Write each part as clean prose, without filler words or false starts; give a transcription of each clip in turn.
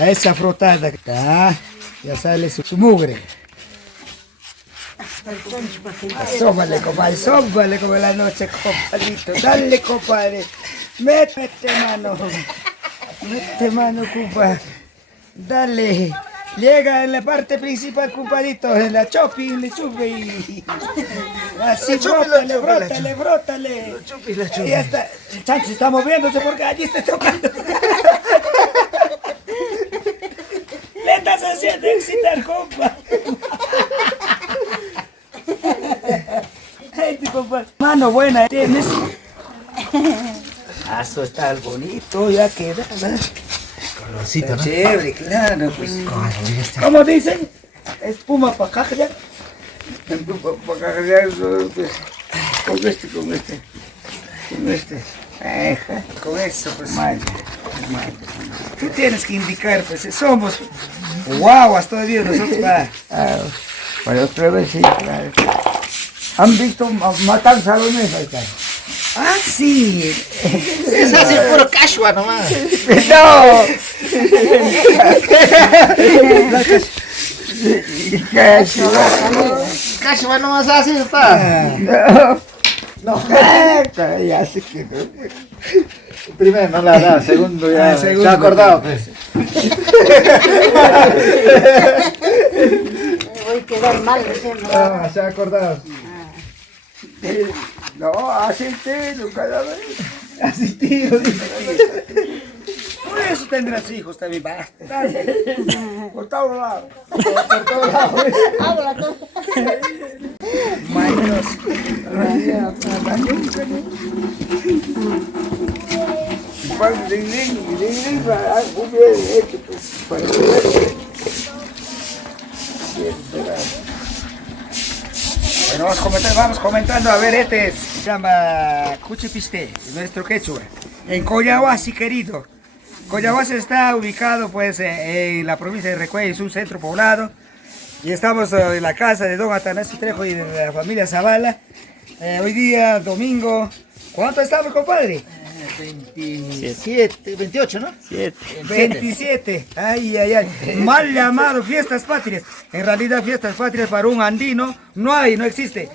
A esa frotada que está, ya sale su mugre. Asómale, compadre, sómale como la noche, compadrito. Dale, compadre. Mete mano. Mete mano, compadre. Dale. Llega en la parte principal, compadrito, en la chopi, le chupe y... Así, brótale. Y ya está. El chancho está moviéndose porque allí está tocando. Le estás haciendo excitar, compa. Ay, compa. Mano buena tienes. Eso está bonito, ya queda, ¿verdad? Colorcito, ¿no? Chévere, claro, pues. ¿Cómo dicen? Espuma para cajallar. Espuma para cajallar, pues. Con este. Ajá, con eso, pues. Tú tienes que indicar, pues, somos guaguas todavía nosotros. Para otra vez, sí, claro. ¿Han visto matar salones ahí, cara? Ah, sí. Es así, puro cachua nomás. No. Cachua nomás así está. No, ya se quedó. Primero no la da, segundo ya se ha acordado. Pues. Me voy a quedar mal, diciendo. Se ha acordado. No, asistido cada vez. Asistido, dice. Por eso tendrás hijos también, basta. Por todos lados. Por todos lados. Habla todo. Maños. Bueno, vamos comentando, a ver, este se llama Cuchipiste, nuestro quechua, en Coyahuasi, querido. Coyahuasi está ubicado pues en la provincia de Recuay, es un centro poblado, y estamos en la casa de don Atanasio Trejo y de la familia Zavala. Hoy día, domingo, ¿cuánto estamos, compadre? 27, 28, ¿no? 27. Ay. Mal llamado fiestas patrias. En realidad fiestas patrias para un andino no existe.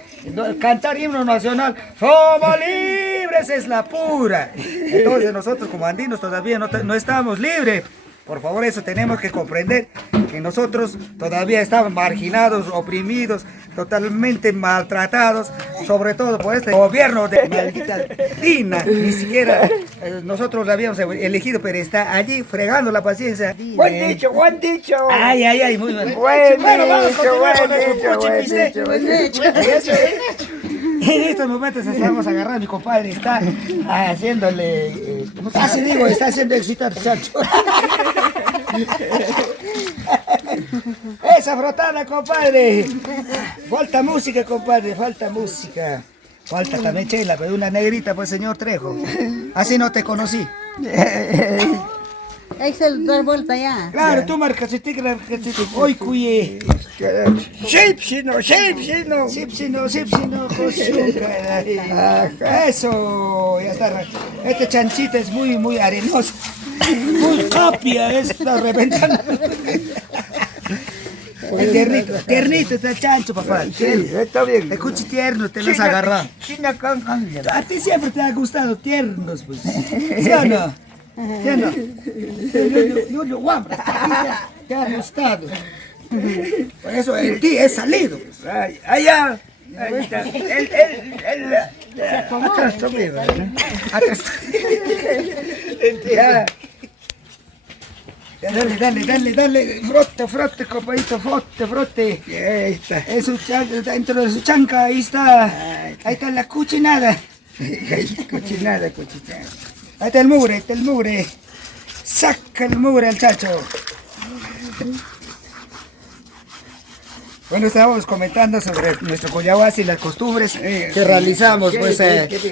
Cantar himno nacional, somos libres, es la pura. Entonces nosotros como andinos todavía no estamos libres. Por favor, eso tenemos que comprender, que nosotros todavía estamos marginados, oprimidos, totalmente maltratados, sobre todo por este gobierno de maldita Dina. Ni siquiera nosotros la habíamos elegido, pero está allí fregando la paciencia. Buen dicho. Ay, muy bien. Bueno, vamos a continuar con buen nuestro dicho. En estos momentos estamos agarrando, mi compadre está haciéndole, está haciendo excitar, chacho. Esa frotada, compadre. Falta música, compadre, falta música. Falta también chela, pero una negrita, pues, señor Trejo. Así no te conocí. Ahí se da vuelta ya. Claro, tú marcas el tigre, hoy cuye. Sipsino. Sipsino, eso, ya está. Este chanchito es muy arenoso. Muy capia, está reventando. Tiernito está el chancho, papá. Sí, está bien. Escuche tierno, te los agarra. A ti siempre te ha gustado tiernos, pues. ¿Sí o no? ¿Sí o no? Yo, guambra, te ha gustado. Por eso en ti he salido. Pues. Allá. Ahí está. Él atrás también, ¿verdad? Atrás. Dale, frote, compadrito, frote. Ahí está. Dentro de su chanca, ahí está la cuchinada. Cuchinada. Ahí está el mugre. Saca el mugre al chacho. Bueno, estábamos comentando sobre nuestro Coyahuasi y las costumbres que realizamos, pues,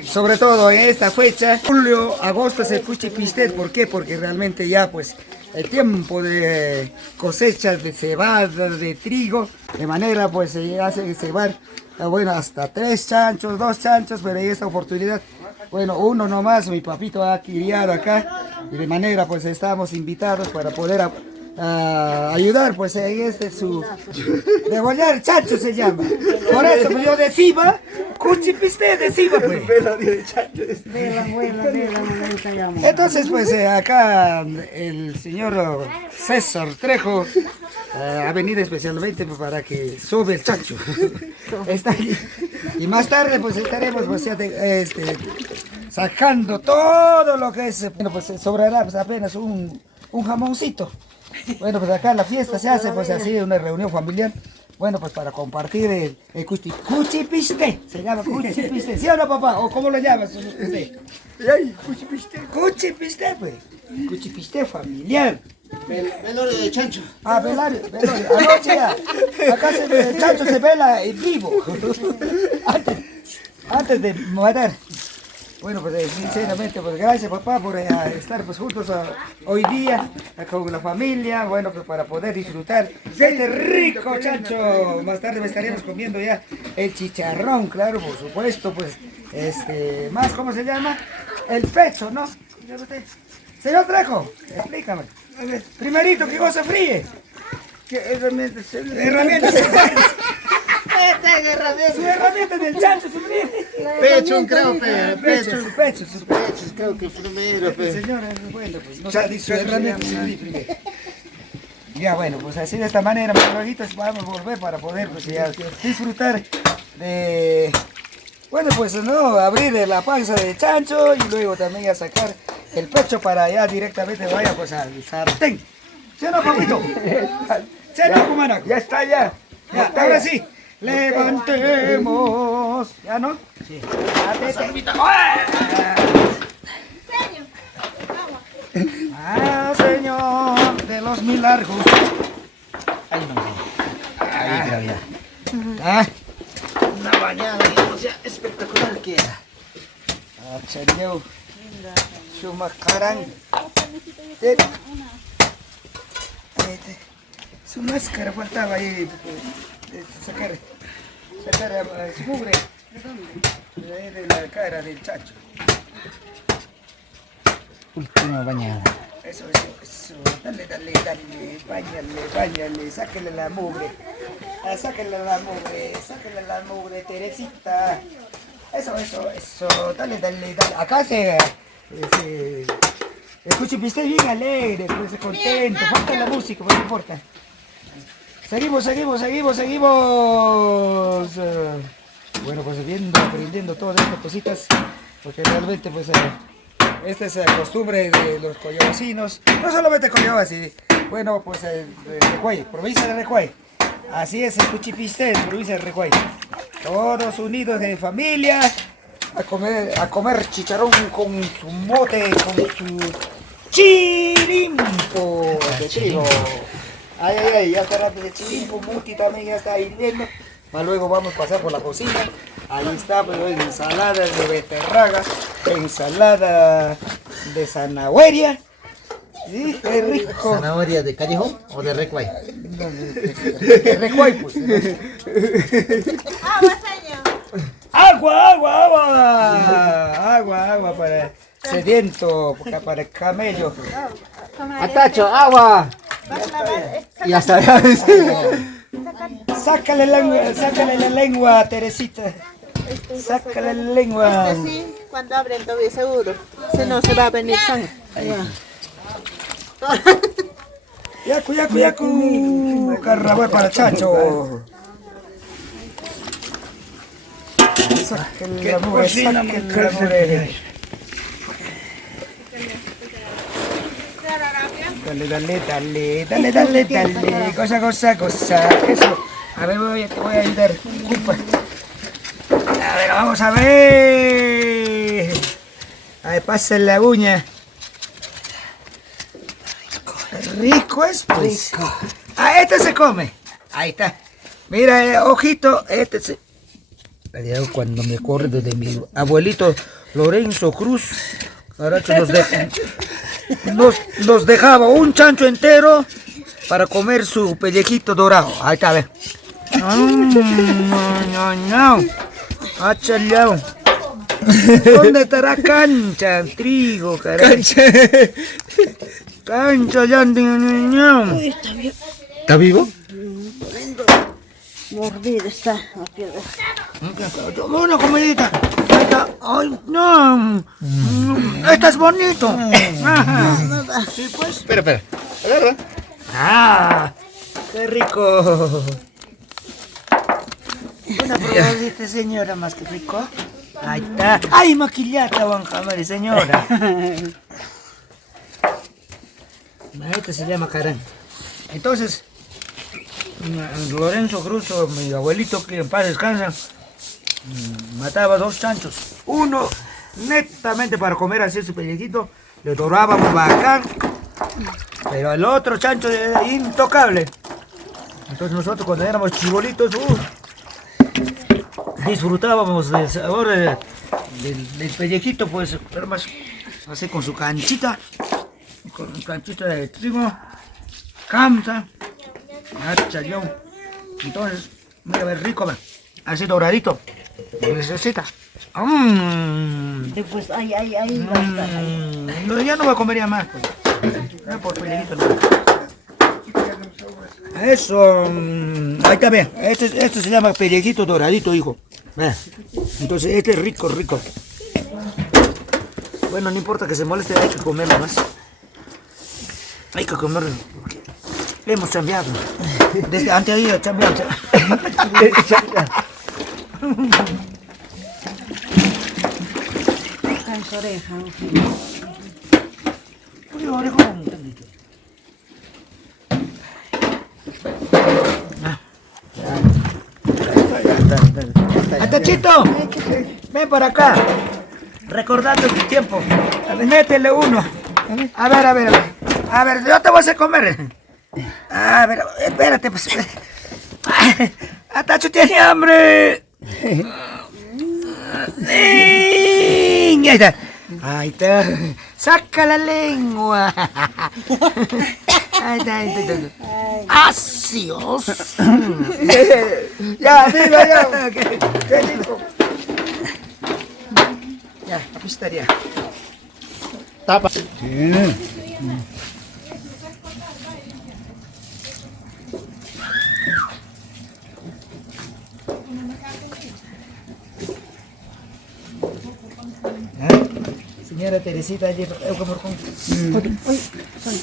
sobre todo en esta fecha. Julio, agosto es el Cuchipiste. ¿Por qué? Porque realmente ya, pues, el tiempo de cosechas de cebada, de trigo, de manera, pues, se hace cebar, bueno, hasta 3 chanchos, 2 chanchos, pero en esta oportunidad Bueno, uno nomás, mi papito ha criado acá. Y de manera, pues estamos invitados para poder ayudar, pues ahí su degollar chancho se llama. Por eso pues, yo decía, cuchipiste decía pues. Entonces pues acá el señor César Trejo ha venido especialmente para que sube el chancho. Está aquí. Y más tarde pues estaremos pues, sacando todo lo que es, bueno pues sobrará pues, apenas un jamoncito. Bueno, pues acá la fiesta se hace pues así, una reunión familiar. Bueno, pues para compartir el cuchipiste. Se llama cuchipiste. ¿Sí o no, papá? ¿O cómo lo llamas usted? Cuchipiste. Cuchipiste, pues. Cuchipiste familiar. Velorio de chancho. Ah, velorio. Anoche ya. Acá el chancho se vela en vivo. Antes de matar. Bueno, pues sinceramente, pues gracias papá por estar pues juntos hoy día con la familia, bueno, pues para poder disfrutar de este rico chancho. Más tarde me estaremos comiendo ya el chicharrón, claro, por supuesto, pues, más, ¿cómo se llama? El pecho, ¿no? Señor Trejo, explícame. Primerito, ¿qué cosa fríe? ¿Qué herramientas se Herramientas. Su herramienta del chancho, su Pecho, creo, su pecho. Creo que primero, Señor, bueno, pues no se su herramienta primero. Ya bueno, pues así de esta manera, mis amiguitos, vamos a volver para poder pues, ya disfrutar de, bueno pues no, abrir la panza del chancho y luego también ya sacar el pecho para allá directamente vaya pues al sartén. ¿Sí o no, papito? ¿Sí o no, cumana? Ya está, ya. Ya, ahora sí. Levantemos. ¿Ya no? Sí. Ah, Señor de los milagros. Ahí no sé. Ahí creo ya. Ah, Una bañada, digamos, ya espectacular que era. Cheneu. Sumakarang. Su máscara faltaba ahí. Sacar su mugre de la cara del chacho. Última bañada. Eso. Dale, báñale, sáquele la mugre. Sáquele la mugre, Teresita. Eso. Dale. Acá se escuche usted bien alegre, pues contento. Falta la música, pero no importa. Seguimos. Bueno, pues aprendiendo todas estas cositas, porque realmente pues esta es la costumbre de los coyobasinos, no solamente coyobasi, bueno pues de Recuay, provincia de Recuay. Así es el Cuchipiste, provincia de Recuay. Todos unidos en familia, a comer chicharrón con su mote, con su chirimpo de trigo. Ay, ya está rápido de chirimpo, Muti también ya está hirviendo. Luego vamos a pasar por la cocina. Ahí está, pues, ensalada de beterraga, ensalada de zanahoria. Sí, qué rico. ¿Zanahoria de Callejón o de Recuay? De Recuay, pues. Agua para sediento, para el camello. Atacho, agua. Ya está. Sácale la lengua, Teresita. Sácale la lengua. Sí, cuando abren todavía seguro. Si no, se va a venir sangre. Yacu. Carrabue para chacho. Sáquenle la mugre. Dale. Cosa. Eso. A ver, te voy a ayudar. A ver, vamos a ver. A ver, pasa la uña. Rico es, pues. Ah, este se come. Ahí está. Mira, ojito, Cuando me acuerdo de mi abuelito Lorenzo Cruz, caracho, nos dejaba un chancho entero para comer su pellejito dorado. Ahí está, ve. ¿Dónde estará cancha? Trigo, caray. Cancha, ya. Uy, está bien. ¿Está vivo? Mordida está la piedra. Toma una comidita. Esta, ay, no. Esta es bonito. Ajá. Sí, pues. Espera. Agarra. Ah, qué rico. Una probadita, señora, más que rico. Ahí está. Ay, maquillata, Juan Jamari, señora. Este se llama Carán. Entonces, Lorenzo Cruzo, mi abuelito, que en paz descansa, mataba 2 chanchos. Uno netamente para comer así su pellejito, le dorábamos bacán, pero el otro chancho era intocable. Entonces nosotros cuando éramos chibolitos, disfrutábamos del sabor del pellejito, pues, pero más así con su canchita de trigo, camsa, chayón. Entonces, mira, a ver, rico, va. Así doradito. Necesita. Después, ay, basta. No, ya no voy a comer ya más, pues. No, por pellejito, no. Eso, ahí está bien. Este se llama pellejito doradito, hijo. Ve. Entonces, este es rico. Bueno, no importa que se moleste, hay que comerlo más. Hay que comerlo. Hemos cambiado. Desde antes de ir cambiamos. Cansa oreja. Uy, oreja un tantito. Atachito, ven para acá. Recordando tu tiempo. Métele uno. A ver, yo te voy a hacer comer. A ver, espérate, pues. Atacho tiene hambre. Ahí está. Ahí está. Saca la lengua. Ahí está. ¡Asios! Ya, viva ya. Qué rico. Ya, aquí estaría. Tapa. Señora Teresita, eu como con. Uy, son.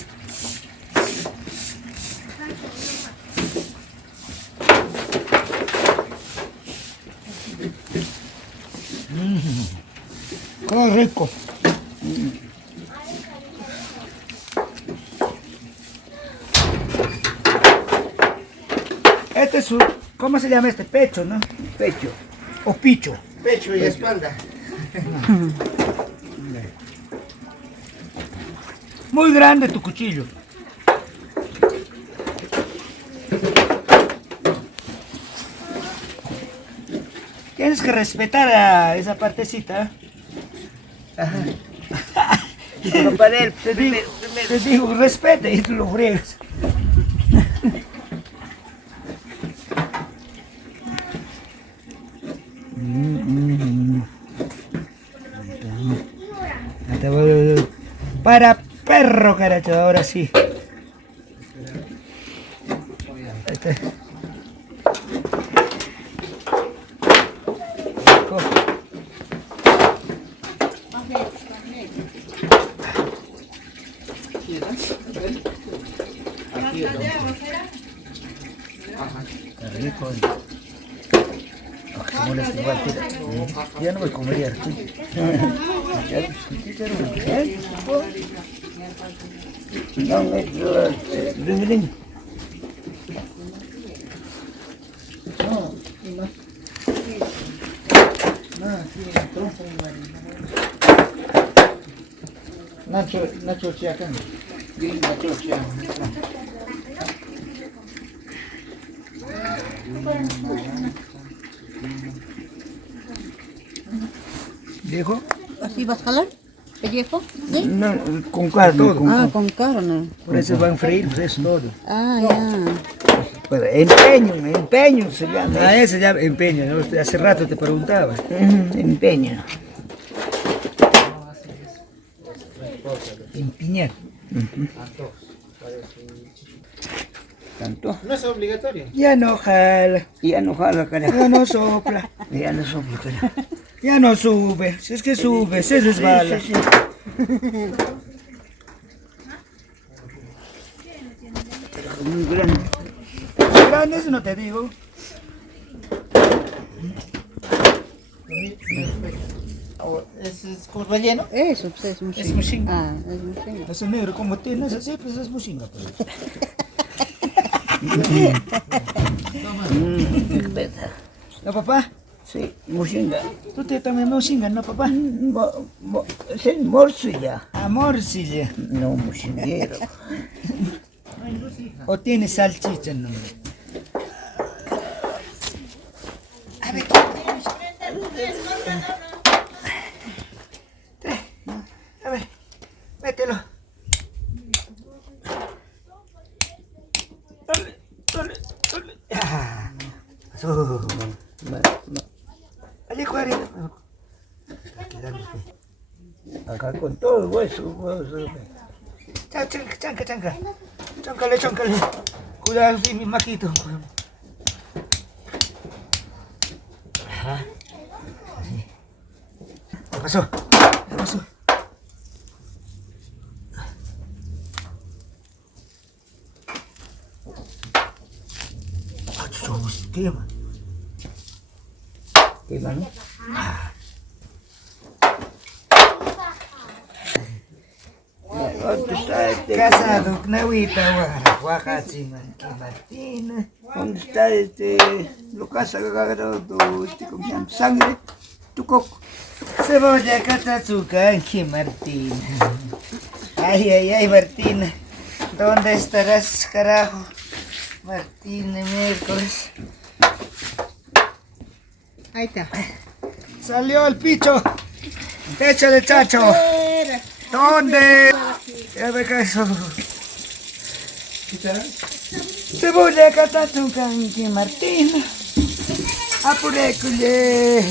Qué rico. Este es su, ¿cómo se llama este? Pecho, ¿no? Pecho. O picho. Pecho y espalda. Muy grande tu cuchillo. Tienes que respetar a esa partecita. Ajá. Pero para él, te digo, respete y tú lo friegas. Para perro, caracho, ahora sí. Este. Está rico. Se molesta igual, ya no me comería. Nacho Chiacán. Nacho Chiacán. ¿Viejo? ¿Así vas a jalar? ¿Pellejo? ¿Sí? No, con carne. Con carne. Por eso van a freír, pues eso todo. Ah, ya. Pero empeño se llama. Ah, ese se llama empeño, ¿no? Hace rato te preguntaba. Empeño. empiñar. Tanto. No es obligatorio. Ya no jala, Ya no jala, carajo. ya no sopla, Ya no soplo, carajo. ya no sube. Si es que sube, se resbala. Sí. Muy grande. Grandes no te digo. ¿Es como relleno? Eso, pues es mushinga. Es mushinga. Ah, es mushinga. Ese negro como tienes así, pues es mushinga. Pues. Espera. ¿No, papá? Sí, mushinga. Tú te también mushinga, ¿no, papá? Es el morso ya. Amor, sí, ya. No, mushinguero. O tienes salchicha, no. A ver, mételo. Dale. Ah, allí, cuare. Acá con todo el hueso. Chanca. Chóncale. Cuidado, sí, mi maquito. Ajá. Así. ¿Qué pasó? Ah, chuchos, quema. ¿Qué mano? ¿Dónde está este? Casado, Knawita, Oaxaca, Martina. ¿Dónde está este? Lo casa que agarró tu ¿cómo se llama? Sangre. Tu coco. Cebolla, catazuca, Ángel Martina. Ay, Martina. ¿Dónde estarás, carajo? Martina, miércoles. Ahí está. Salió el picho. Échale, chacho. ¿Dónde? Ya me caso. Cebolla, catazuca, Ángel Martina. Apurécule.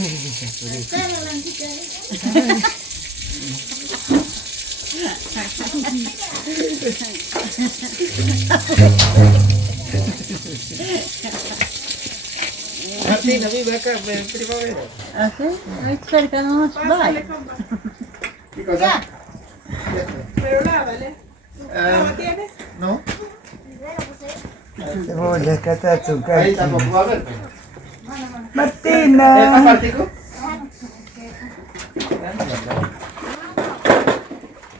Martina vive acá en Primavera. ¿Ah, sí? Ahí cerca nomás. Vale. ¿Qué cosa? Pero lávale. ¿Tienes? No. Cebolla, catazuca. Ahí tampoco va a haber. ¿Es más Martina. partido?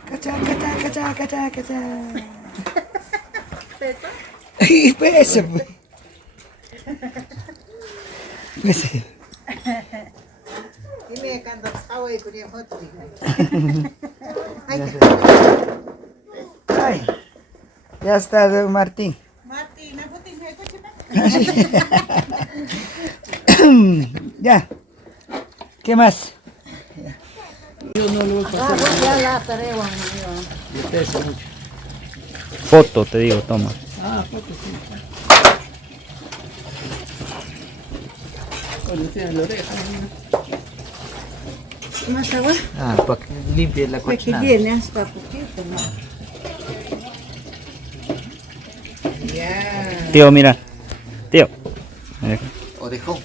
Cacha. Y pesa, pues. Pesa. Dime cuando agua y curia foto. Ay, ya está, don Martín. Martín, ¿no te Ya. ¿Qué más? Foto, te digo, toma. ¿Más agua? Ah, para que limpie la Para que cochinada. llene hasta poquito, ¿no? Tío, mira. Tío. Orejón.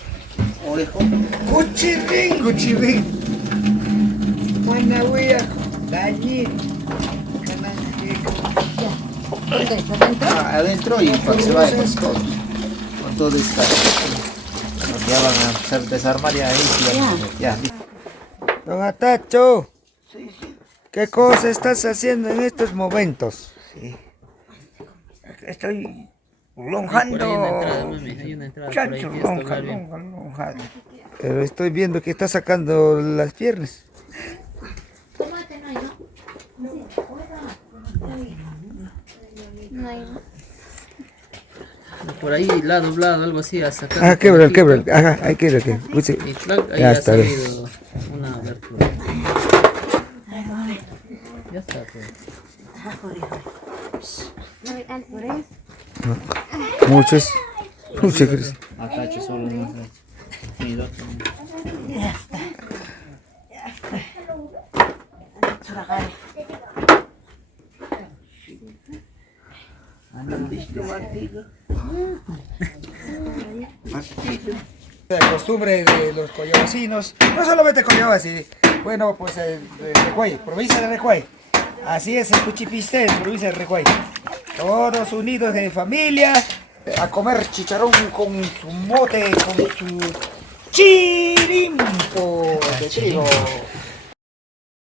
Cuchirrín. Manahuía, dañín. Adentro y para que se vaya con todo. Con todo está. Ya van a hacer desarmar ya ahí. Ya. Don Atacho, ¿qué cosa estás haciendo en estos momentos? Estoy lonjando. Chancho, lonja. Pero estoy viendo que está sacando las piernas. Por ahí, lado, algo así, a sacar. Quebra. Ajá, hay que ver. Y clac, ahí Ya ha está bien. salido una abertura. Ya está, pues. Muchas gracias. Atache solo no sé. Mira, ¿Han visto martillo? Martillo. La costumbre de los coyabasinos, no solamente Coyabasi, bueno, pues de Recuay, provincia de Recuay. Así es el Cuchipiste, provincia de Recuay. Todos unidos en familia, a comer chicharrón con su mote, con su chirimpo de trigo.